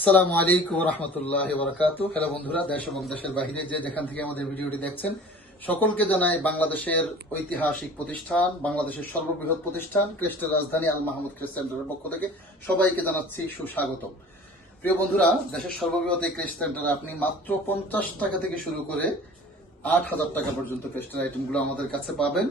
আসসালামু আলাইকুম রহমতুল্লাহ বরকাত হ্যালো বন্ধুরা, দেশ এবং দেশের বাইরে যে যেখান থেকে আমাদের ভিডিওটি দেখছেন, সকলকে জানাই বাংলাদেশের ঐতিহাসিক প্রতিষ্ঠান, বাংলাদেশের সর্ববৃহৎ প্রতিষ্ঠান, ক্রেস্টের রাজধানী আল মাহমুদ ক্রেস্ট সেন্টারের পক্ষ থেকে সবাইকে জানাচ্ছি সুস্বাগতম। প্রিয় বন্ধুরা, দেশের সর্ববৃহৎ এই ক্রেস্ট সেন্টারে আপনি মাত্র পঞ্চাশ টাকা থেকে শুরু করে আট হাজার টাকা পর্যন্ত ক্রেস্টের আইটেমগুলো আমাদের কাছে পাবেন।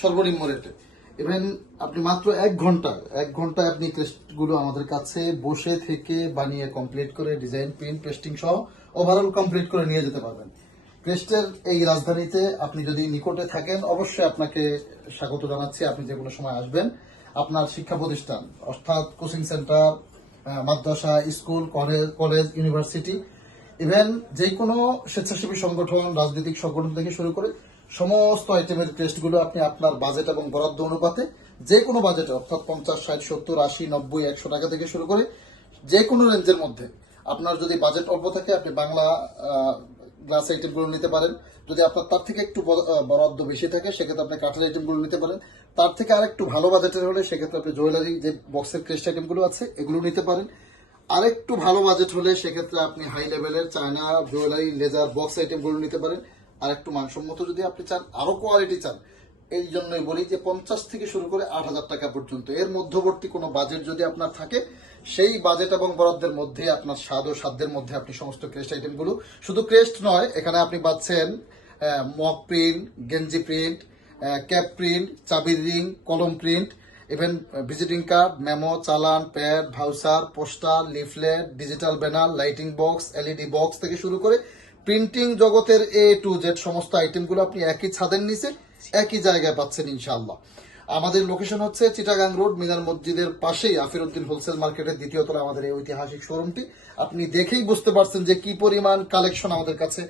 সর্বনিম্ন রেটে ইভেন আপনি মাত্র এক ঘণ্টা, এক ঘন্টায় আপনি ক্রেস্টগুলো আমাদের কাছে বসে থেকে বানিয়ে কমপ্লিট করে ডিজাইন প্রিন্ট পেস্টিং সহ ওভারঅল কমপ্লিট করে নিয়ে যেতে পারবেন। ক্রেস্টের এই রাজধানীতে আপনি যদি নিকটে থাকেন, অবশ্যই আপনাকে স্বাগত জানাচ্ছি। আপনি যে কোনো সময় আসবেন। আপনার শিক্ষা প্রতিষ্ঠান, অর্থাৎ কোচিং সেন্টার মাদ্রাসা, school college college university even যে কোনো স্বেচ্ছাসেবী সংগঠন, রাজনৈতিক সংগঠন থেকে শুরু করে সমস্ত আইটেমের টেস্টগুলো আপনি আপনার বাজেট এবং বরাদ্দ অনুপাতে যে কোনো বাজেটে অর্থাৎ পঞ্চাশ, ষাট, সত্তর, আশি, নব্বই, একশো টাকা থেকে শুরু করে যে কোনো রেঞ্জের মধ্যে আপনার যদি বাজেট অল্প থাকে, আপনি বাংলা গ্লাস আইটেমগুলো নিতে পারেন। যদি আপনার তার থেকে একটু বরাদ্দ বেশি থাকে, সেক্ষেত্রে আপনি কাঠের আইটেমগুলো নিতে পারেন। তার থেকে আরেকটু ভালো বাজেটের হলে সেক্ষেত্রে আপনি জুয়েলারি যে বক্সের ক্রেস্ট আইটেমগুলো আছে, এগুলো নিতে পারেন। আরেকটু ভালো বাজেট হলে সেক্ষেত্রে আপনি হাই লেভেলের চায়না জুয়েলারি লেজার বক্স আইটেমগুলো নিতে পারেন। আর একটু মানসম্মত যদি আপনি চান, আরও কোয়ালিটি চান, এই জন্যই বলি যে পঞ্চাশ থেকে শুরু করে আট হাজার টাকা পর্যন্ত। এর মধ্যবর্তী কোনো বাজেট যদি আপনার থাকে, সেই বাজেট এবং বরাদ্দের মধ্যে আপনার স্বাদ ও সাধ্যের মধ্যে আপনি সমস্ত ক্রেস্ট আইটেমগুলো শুধু ক্রেস্ট নয়, এখানে আপনি পাচ্ছেন মক প্রিন্ট গেঞ্জি প্রিন্ট ক্যাপ প্রিন্ট চাবির রিং কলম print even visiting card memo চালান pad voucher poster leaflet digital banner lighting box LED box থেকে শুরু করে প্রিন্টিং জগতের এ টু জেড সমস্ত আইটেমগুলো আপনি একই ছাদের নিচে, একই জায়গায় পাচ্ছেন ইনশাল্লাহ আমাদের লোকেশন হচ্ছে চিটাগাং রোড মিনার মসজিদের পাশেই আফিরুদ্দিন হোলসেল মার্কেটের দ্বিতীয় তলা আমাদের এই ঐতিহাসিক শোরুমটি আপনি দেখেই বুঝতে পারছেন যে কি পরিমাণ কালেকশন আমাদের কাছে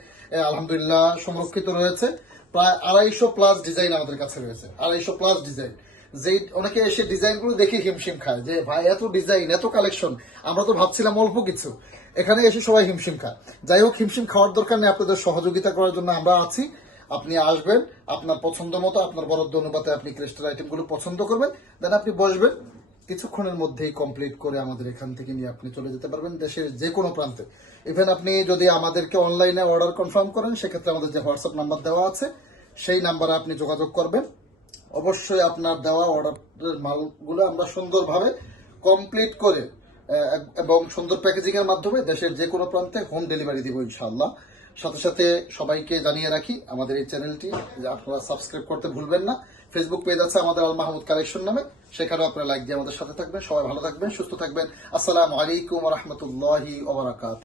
আলহামদুলিল্লাহ, সংরক্ষিত রয়েছে। প্রায় আড়াইশো প্লাস ডিজাইন আমাদের কাছে রয়েছে। আড়াইশো প্লাস ডিজাইন যেই অনেকে এসে ডিজাইনগুলো দেখে হিমশিম খায়, যে ভাই এত ডিজাইন, এত কালেকশন, আমরা তো ভাবছিলাম অল্প কিছু। এখানে এসে সবাই হিমশিম খায়। যাই হোক, হিমশিম খাওয়ার দরকার নেই, আপনাদের সহযোগিতা করার জন্য আমরা আছি। আপনি আসবেন, আপনার পছন্দ মতো, আপনার বরাদ্দ অনুপাতে আপনি ক্রেস্টার আইটেমগুলো পছন্দ করবেন দেন আপনি বসবেন। কিছুক্ষণের মধ্যেই কমপ্লিট করে আমাদের এখান থেকে নিয়ে আপনি চলে যেতে পারবেন দেশের যে কোনো প্রান্তে। ইভেন আপনি যদি আমাদেরকে অনলাইনে অর্ডার কনফার্ম করেন, সেক্ষেত্রে আমাদের যে হোয়াটসঅ্যাপ নাম্বার দেওয়া আছে, সেই নাম্বারে আপনি যোগাযোগ করবেন। অবশ্যই আপনার দেওয়া অর্ডারের মালগুলো আমরা সুন্দরভাবে কমপ্লিট করে এবং সুন্দর প্যাকেজিং এর মাধ্যমে দেশের যে কোনো প্রান্তে হোম ডেলিভারি দিব ইনশাআল্লাহ। সাথে সাথে সবাইকে জানিয়ে রাখি, আমাদের এই চ্যানেলটি আপনারা সাবস্ক্রাইব করতে ভুলবেন না। ফেসবুক পেজ আছে আমাদের আল মাহমুদ কালেকশন নামে, সেখানেও আপনারা লাইক দিয়ে আমাদের সাথে থাকবেন। সবাই ভালো থাকবেন, সুস্থ থাকবেন। আসসালামু আলাইকুম রহমতুল্লাহি ওবরাকাত